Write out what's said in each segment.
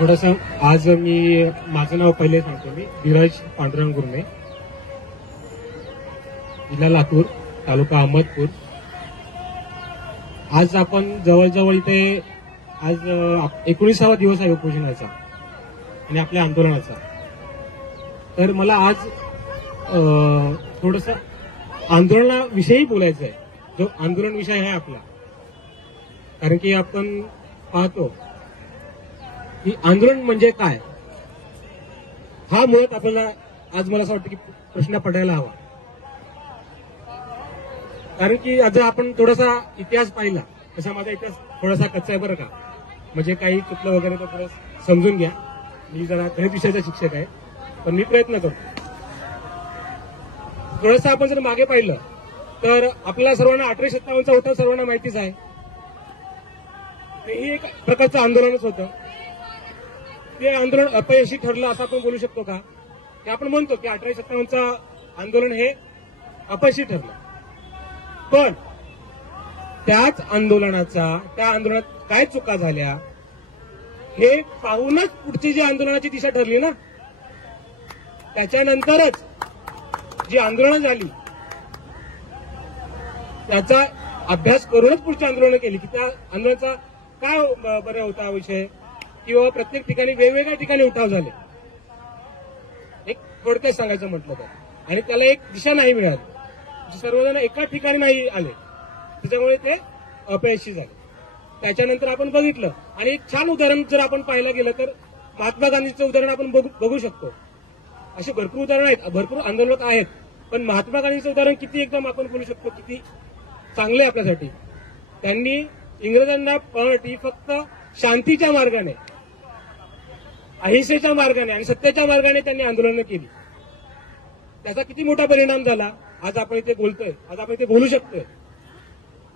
थोडंसं आज माझं नाव पहिले सांगतो मी धीरज पांडुरंग गुरणे, जिल्हा लातूर, तालुका अहमदपूर. आज आपण जवळजवळ इथे आज 19वा दिवस आहे उपोषणाचा आणि आपल्या आंदोलनाचा. तर मला आज थोडंसं आंदोलनाविषयी बोलायचं आहे, जो आंदोलन विषय आहे आपला. कारण की आपण पाहतो की आंदोलन म्हणजे काय, हा मुळात आपल्याला आज मला असं वाटतं की प्रश्न पडायला हवा. कारण की आज आपण थोडासा इतिहास पाहिला, तसा माझा इतिहास थोडासा कच्चा आहे बरं का, म्हणजे काही चुकलं वगैरे तर थोडं समजून घ्या. मी जरा गणित विषयाचा शिक्षक आहे, पण मी प्रयत्न करतो. थोडंसं आपण जर मागे पाहिलं तर आपल्याला सर्वांना 1857चा होता, सर्वांना माहितीच आहे. तेही एक प्रकारचं आंदोलनच होतं. ते आंदोलन अपयशी ठरलं असं आपण बोलू शकतो का? की आपण म्हणतो की 1857चं आंदोलन हे अपयशी ठरलं, पण त्याच त्या आंदोलनात काय चुका झाल्या हे पाहूनच पुढची जी आंदोलनाची दिशा ठरली ना. त्याच्यानंतरच जी आंदोलनं झाली त्याचा अभ्यास करूनच पुढची आंदोलनं केली की त्या आंदोलनाचा काय बरं होता विषय, किंवा प्रत्येक ठिकाणी वेगवेगळ्या ठिकाणी उठाव झाले. एक थोडक्यात सांगायचं म्हटलं तर, आणि त्याला एक दिशा नाही मिळाली, सर्वजण एका ठिकाणी नाही आले, त्याच्यामुळे ते अपयशी झाले. त्याच्यानंतर आपण बघितलं, आणि एक छान उदाहरण जर आपण पाहायला गेलं तर महात्मा गांधीचं उदाहरण आपण बघू शकतो. असे भरपूर उदाहरण आहेत, भरपूर आंदोलक आहेत, पण महात्मा गांधीचं उदाहरण किती एकदम आपण बोलू शकतो किती चांगले आपल्यासाठी. त्यांनी इंग्रजांना पळण्यासाठी फक्त शांतीच्या मार्गाने, अहिंसेच्या मार्गाने आणि सत्याच्या मार्गाने त्यांनी आंदोलनं केली. त्याचा किती मोठा परिणाम झाला. आज आपण इथे बोलतोय, आज आपण इथे बोलू शकतोय.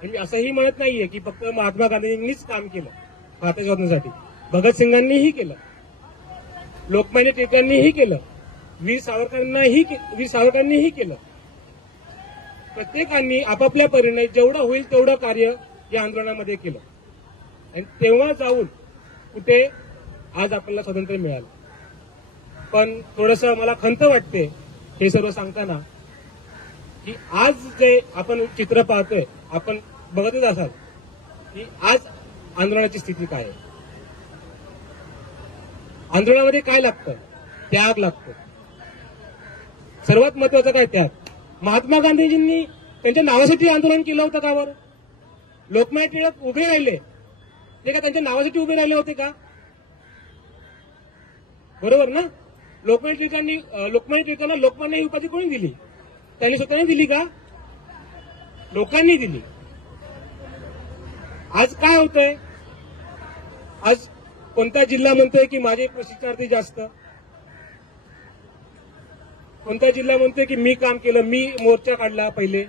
आणि मी असंही म्हणत नाहीये की फक्त महात्मा गांधींनीच काम केलं भारताच्या स्वातंत्र्यासाठी. भगतसिंगांनीही केलं, लोकमान्य टिळकांनीही केलं, वीर सावरकरांनीही केलं. प्रत्येकांनी आपापल्या परीने जेवढं होईल तेवढं कार्य या आंदोलनामध्ये केलं, आणि तेव्हा जाऊन कुठे आज आपल्याला स्वातंत्र्य मिळालं. पण थोडंसं मला खंत वाटते हे सर्व सांगताना की आज जे आपण चित्र पाहतोय, आपण बघतच असाल की आज आंदोलनाची स्थिती काय आहे. आंदोलनामध्ये काय लागतं? त्याग लागतो. सर्वात महत्वाचं काय? त्याग. महात्मा गांधीजींनी त्यांच्या नावासाठी आंदोलन केलं होतं का बरं? लोकमान्य टिळक उभे राहिले ते का त्यांच्या नावासाठी उभे राहिले होते का? बरोबर ना. लोकमान्य टिळकांना लोकमान्य ही उपाधी कोणी दिली? त्यांनी स्वतःने दिली का? लोकांनी दिली. आज काय होतंय? आज कोणता जिल्हा म्हणतोय की माझे प्रशिक्षणार्थी जास्त, कोणता जिल्हा म्हणतोय की मी काम केलं, मी मोर्चा काढला पहिले.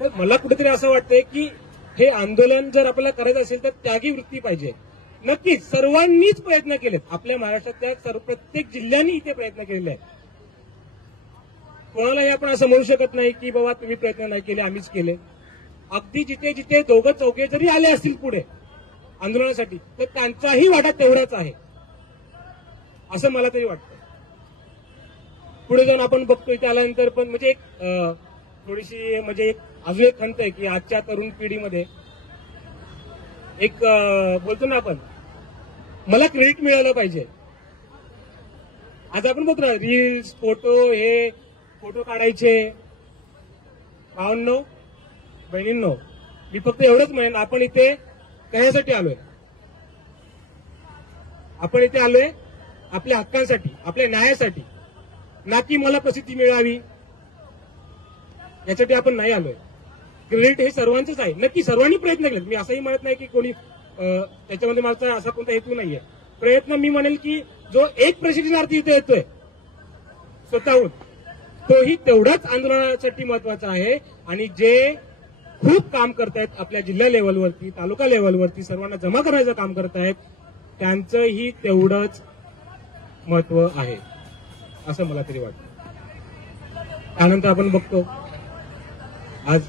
तर मला कुठेतरी असं वाटतंय की हे आंदोलन जर आपल्याला करायचं असेल तर त्यागी वृत्ती पाहिजे. नक्कीच सर्वांनीच प्रयत्न केलेत, आपल्या महाराष्ट्रातल्या प्रत्येक जिल्ह्यांनी इथे प्रयत्न केलेले आहेत. कोणालाही आपण असं म्हणू शकत नाही की बाबा तुम्ही प्रयत्न नाही केले, आम्हीच केले. अगदी जिथे जिथे दोघं चौघे जरी आले असतील पुढे आंदोलनासाठी तर त्यांचाही वाटा तेवढाच आहे असं मला तरी वाटतं. पुढे जाऊन आपण बघतोय त्यानंतर पण म्हणजे एक थोडीशी म्हणजे एक अजून एक खंत आहे की आजच्या तरुण पिढीमध्ये एक बोलतो ना आपण, मला क्रेडिट मिळालं पाहिजे. आज आपण बघतो ना रील्स, फोटो काढायचे. भावांनो बहिणींनो, मी फक्त एवढंच म्हणेन, आपण इथे कशासाठी आलोय? आपण इथे आलोय आपल्या हक्कांसाठी, आपल्या न्यायासाठी, ना की मला प्रसिद्धी मिळावी यासाठी आपण नाही आलोय. क्रेडिट हे सर्वांचंच आहे. नक्की सर्वांनी प्रयत्न केले, मी असंही म्हणत नाही की कोणी त्याच्यामध्ये माझा असा कोणता हेतू नाहीये. प्रयत्न मी म्हणेल की जो एक प्रशिक्षणार्थी इथे येतोय स्वतःहून, तोही तेवढाच आंदोलनासाठी महत्वाचा आहे. आणि जे खूप काम करतायत आपल्या जिल्हा लेव्हलवरती, तालुका लेव्हलवरती सर्वांना जमा करायचं काम करतायत, त्यांचंही तेवढंच महत्व आहे असं मला तरी वाटतं. त्यानंतर आपण बघतो आज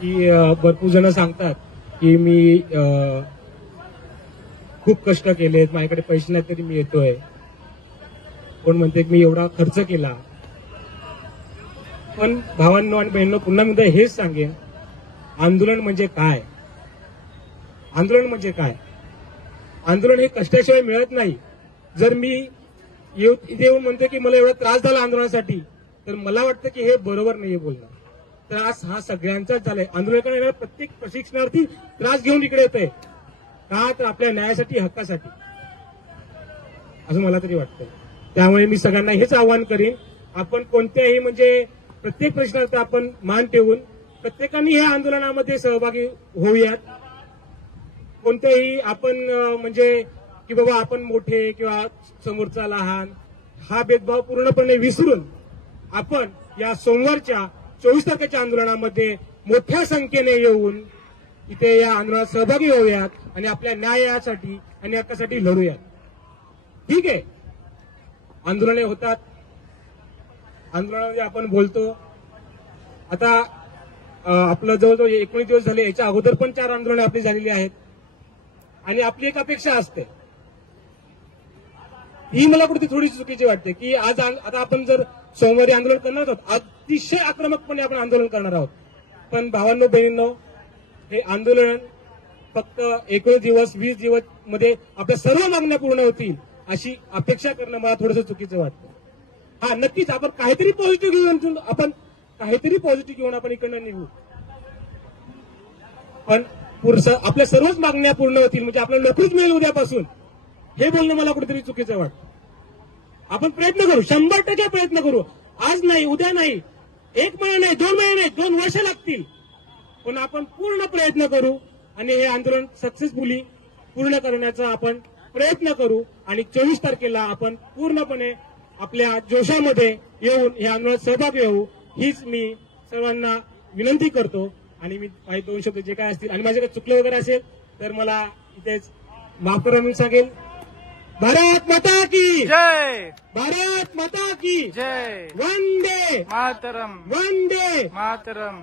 की भरपूर जण सांगतात की मी खूप कष्ट केलेत, माझ्याकडे पैसे नाही तरी मी येतोय. कोण म्हणते की मी एवढा खर्च केला. पण भावांनो आणि बहिणींनो, पुन्हा मी हेच सांगेन, आंदोलन म्हणजे काय? आंदोलन म्हणजे काय? आंदोलन हे कष्टाशिवाय मिळत नाही. जर मी इथे येऊन म्हणतो की मला एवढा त्रास झाला आंदोलनासाठी, तर मला वाटतं की हे बरोबर नाहीये बोलणं. त्रास हा सगळ्यांचाच झालाय. आंदोलन करणाऱ्या प्रत्येक प्रशिक्षणार्थी त्रास घेऊन इकडे येतोय. का? तर आपल्या न्यायासाठी, हक्कासाठी, असं मला तरी वाटतंय. त्यामुळे मी सगळ्यांना हेच आवाहन करेन, आपण कोणत्याही म्हणजे प्रत्येक प्रश्नार्थ आपण मान ठेवून प्रत्येकाने या आंदोलनामध्ये सहभागी होऊयात. कोणत्याही आपण म्हणजे की बाबा आपण मोठे किंवा समोरचा लहान हा भेदभाव पूर्णपणे विसरून आपण या सोमवारच्या 24 तारखेच्या आंदोलनामध्ये मोठ्या संख्येने येऊन इथे या आंदोलनात सहभागी होऊयात आणि आपल्या न्यायासाठी आणि हक्कासाठी लढूयात. ठीक आहे, आंदोलने होतात, आंदोलनामध्ये आपण बोलतो. आता आपलं जवळजवळ 19 दिवस झाले, याच्या अगोदर पण 4 आंदोलने आपली झालेली आहेत. आणि आपली एक अपेक्षा असते, ही मला कुठे थोडी चुकीची वाटते, की आज आता आपण जर सोमवारी आंदोलन करणार आहोत, अतिशय आक्रमकपणे आपण आंदोलन करणार आहोत. पण भावांनो बहिणींनो, हे आंदोलन फक्त 19 दिवस 20 दिवस मध्ये आपल्या सर्व मागण्या पूर्ण होतील अशी अपेक्षा करणं मला थोडंसं चुकीचं वाटतं. हा, नक्कीच आपण काहीतरी पॉझिटिव्ह घेऊन आपण इकडनं निघू. पण आपल्या सर्वच मागण्या पूर्ण होतील म्हणजे आपल्याला नोकरीच मिळेल उद्यापासून, हे बोलणं मला कुठेतरी चुकीचं वाटतं. आपण प्रयत्न करू, 100% प्रयत्न करू. आज नाही, उद्या नाही, 1 महिना नाही, 2 महिने नाही, 2 वर्ष लागतील, पण आपण पूर्ण प्रयत्न करू आणि हे आंदोलन सक्सेसफुली पूर्ण करण्याचा आपण प्रयत्न करू. आणि 24 तारखेला आपण पूर्णपणे आपल्या जोशामध्ये येऊन या आंदोलनात सहभागी होऊ, हीच मी सर्वांना विनंती करतो. आणि मी काही 2 शब्द जे काय असतील आणि माझे काही चुकलं वगैरे असेल तर मला इथेच माफ करा मी सांगेल. भारत माता की जय, भारत माता की जय, वंदे मातरम, वंदे मातरम.